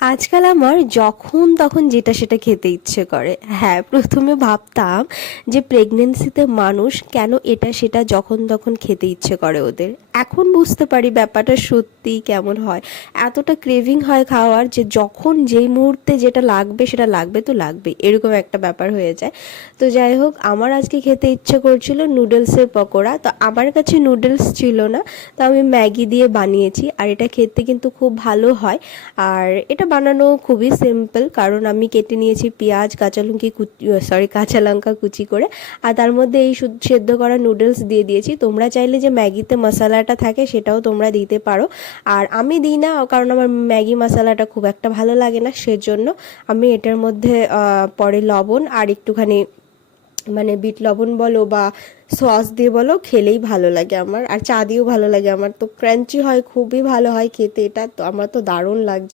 আজকাল আমার যখন তখন যেটা সেটা খেতে ইচ্ছে করে। হ্যাঁ, প্রথমে ভাবতাম যে প্রেগনেন্সিতে মানুষ কেন এটা সেটা যখন তখন খেতে ইচ্ছে করে ওদের। এখন বুঝতে পারি ব্যাপারটা সত্যিই কেমন হয়। এতটা ক্রেভিং হয় খাওয়ার যে যখন যেই মুহূর্তে যেটা লাগবে সেটা লাগবে তো লাগবেই, এরকম একটা ব্যাপার হয়ে যায়। তো যাই হোক, আমার আজকে খেতে ইচ্ছে করছিল নুডলসের পকোড়া। তো আমার কাছে নুডলস ছিল না, তো আমি ম্যাগি দিয়ে বানিয়েছি। আর এটা খেতে কিন্তু খুব ভালো হয়। আর এটা বানানো খুবই সিম্পল, কারণ আমি কেটে নিয়েছি পেঁয়াজ, কাঁচা লঙ্কা কুচি করে। আর তার মধ্যে এই সেদ্ধ করা নুডলস দিয়ে দিয়েছি। তোমরা চাইলে যে ম্যাগিতে মশলাটা থাকে সেটাও তোমরা দিতে পারো। আর আমি দিই না, কারণ আমার ম্যাগি মশলাটা খুব একটা ভালো লাগে না, সেজন্য আমি এটার মধ্যে পরে লবণ আর একটুখানি মানে বিট লবণ বলো বা সস দিয়ে বলো, খেলেই ভালো লাগে আমার। আর চা দিয়েও ভালো লাগে আমার। তো ক্রাঞ্চি হয়, খুবই ভালো হয় খেতে এটা। তো আমার তো দারুণ লাগছে।